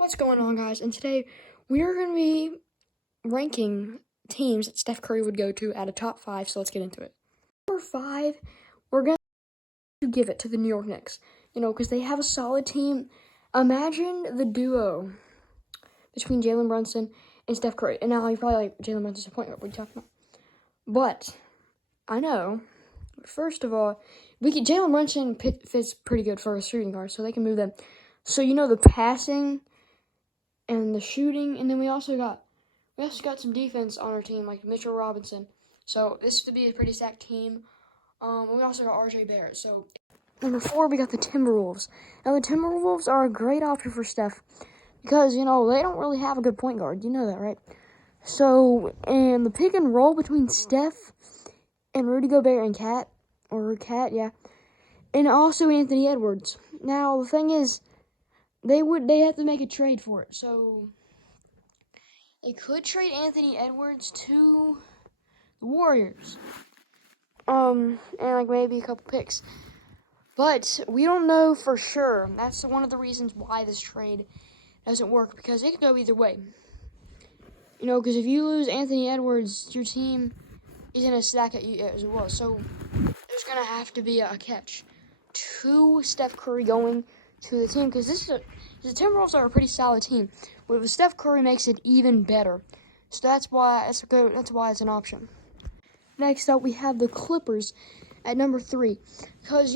What's going on, guys? And today we are going to be ranking teams that Steph Curry would go to out of top 5, so let's get into it. Number 5, we're going to give it to the New York Knicks, because they have a solid team. Imagine the duo between Jalen Brunson and Steph Curry. And now you're probably like, Jalen Brunson's a point guard, what are you talking about? But I know, first of all, Jalen Brunson fits pretty good for a shooting guard, so they can move them. So the passing and the shooting, and then we also got some defense on our team, like Mitchell Robinson. So this would be a pretty stacked team. We also got RJ Barrett. So number 4, we got the Timberwolves. Now the Timberwolves are a great option for Steph because they don't really have a good point guard. You know that, right? So and the pick and roll between Steph and Rudy Gobert and Cat, yeah, and also Anthony Edwards. Now the thing is, they have to make a trade for it. So they could trade Anthony Edwards to the Warriors. And maybe a couple picks. But we don't know for sure. That's one of the reasons why this trade doesn't work, because it could go either way. Because if you lose Anthony Edwards, your team is in a stack at you as well. So there's going to have to be a catch to Steph Curry going to the team, because the Timberwolves are a pretty solid team. With Steph Curry makes it even better. So that's why it's an option. Next up, we have the Clippers at number 3. Because,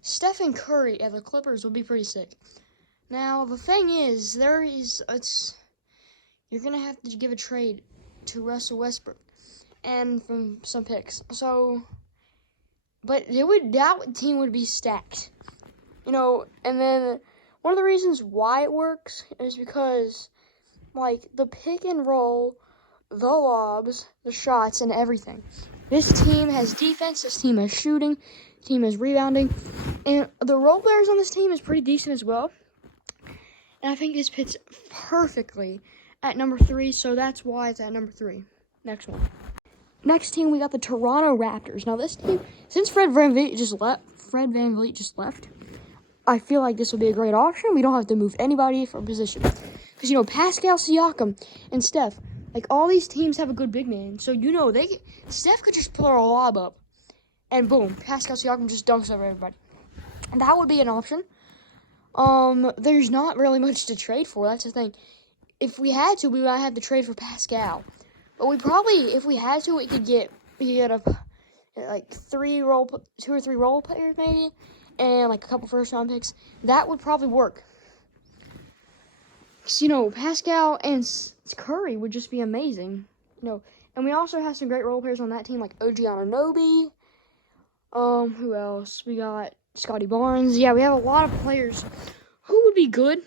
Steph and Curry at the Clippers would be pretty sick. Now, the thing is, you're going to have to give a trade to Russell Westbrook and from some picks. So, but that team would be stacked. And then one of the reasons why it works is because, the pick and roll, the lobs, the shots, and everything. This team has defense, this team has shooting, this team has rebounding, and the role players on this team is pretty decent as well. And I think this fits perfectly at number 3, so that's why it's at number 3. Next one. Next team, we got the Toronto Raptors. Now this team, since Fred VanVleet just left, I feel like this will be a great option. We don't have to move anybody for a position. Because, Pascal Siakam and Steph, all these teams have a good big man. So, Steph could just throw a lob up, and boom, Pascal Siakam just dunks over everybody. And that would be an option. There's not really much to trade for. That's the thing. If we had to, we might have to trade for Pascal. But if we had to, we could get 2 or 3 role players maybe, and a couple first-round picks. That would probably work. Because, Pascal and Curry would just be amazing. And we also have some great role players on that team, like OG Anunoby. Who else? We got Scotty Barnes. Yeah, we have a lot of players who would be good.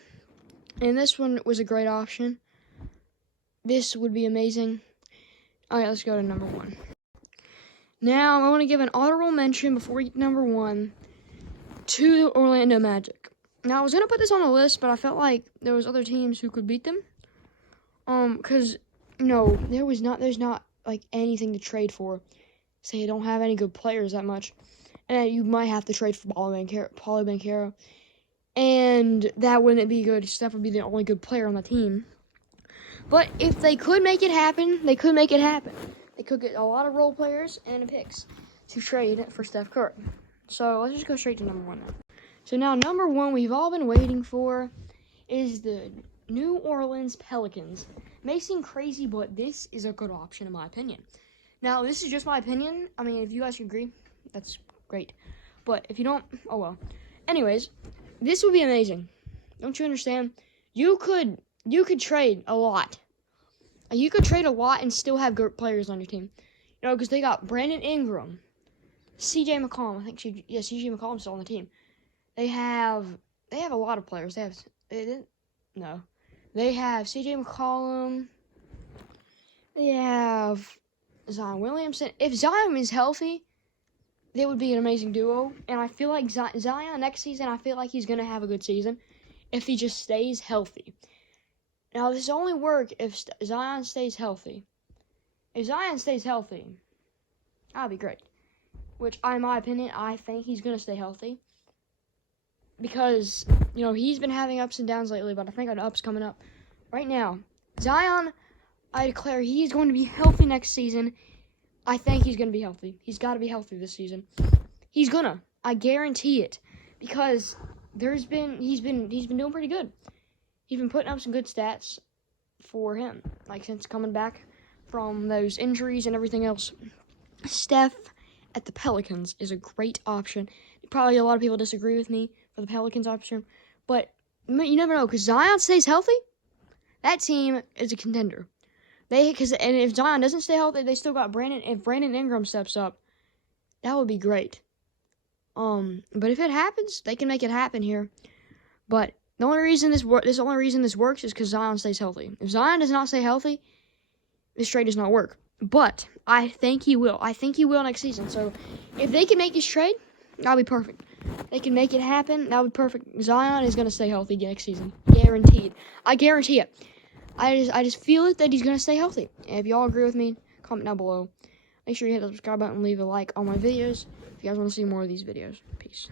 And this one was a great option. This would be amazing. All right, let's go to number 1. Now, I want to give an honorable mention before we get to number 1 to the Orlando Magic. Now, I was going to put this on the list, but I felt like there was other teams who could beat them. Because, there's not, anything to trade for. Say you don't have any good players that much. And you might have to trade for Paulo Banchero. And that wouldn't be good. Steph would be the only good player on the team. But if they could make it happen, they could make it happen. They could get a lot of role players and picks to trade for Steph Curry. So let's just go straight to number 1 now. So now number 1 we've all been waiting for is the New Orleans Pelicans. May seem crazy, but this is a good option in my opinion. Now, this is just my opinion. I mean, if you guys agree, that's great. But if you don't, oh well. Anyways, this would be amazing. Don't you understand? You could trade a lot. You could trade a lot and still have good players on your team. Because they got Brandon Ingram, CJ McCollum. CJ McCollum's still on the team. They have a lot of players. They have CJ McCollum. They have Zion Williamson. If Zion is healthy, they would be an amazing duo. And I feel like Zion next season, I feel like he's going to have a good season if he just stays healthy. Now, this only work if Zion stays healthy. If Zion stays healthy, that'd be great. Which, in my opinion, I think he's going to stay healthy. because, he's been having ups and downs lately, but I think an up's coming up. Right now, Zion, I declare he's going to be healthy next season. I think he's going to be healthy. He's got to be healthy this season. He's gonna. I guarantee it. Because he's been doing pretty good. He's been putting up some good stats for him, since coming back from those injuries and everything else. Steph at the Pelicans is a great option. Probably a lot of people disagree with me for the Pelicans option, but you never know, because Zion stays healthy, that team is a contender. And if Zion doesn't stay healthy, they still got Brandon. If Brandon Ingram steps up, that would be great. But if it happens, they can make it happen here. But the only reason this works is because Zion stays healthy. If Zion does not stay healthy, this trade does not work. But I think he will. I think he will next season. So if they can make this trade, that'll be perfect. They can make it happen. That'll be perfect. Zion is going to stay healthy next season. Guaranteed. I guarantee it. I just feel it that he's going to stay healthy. And if y'all agree with me, comment down below. Make sure you hit the subscribe button and leave a like on my videos if you guys want to see more of these videos. Peace.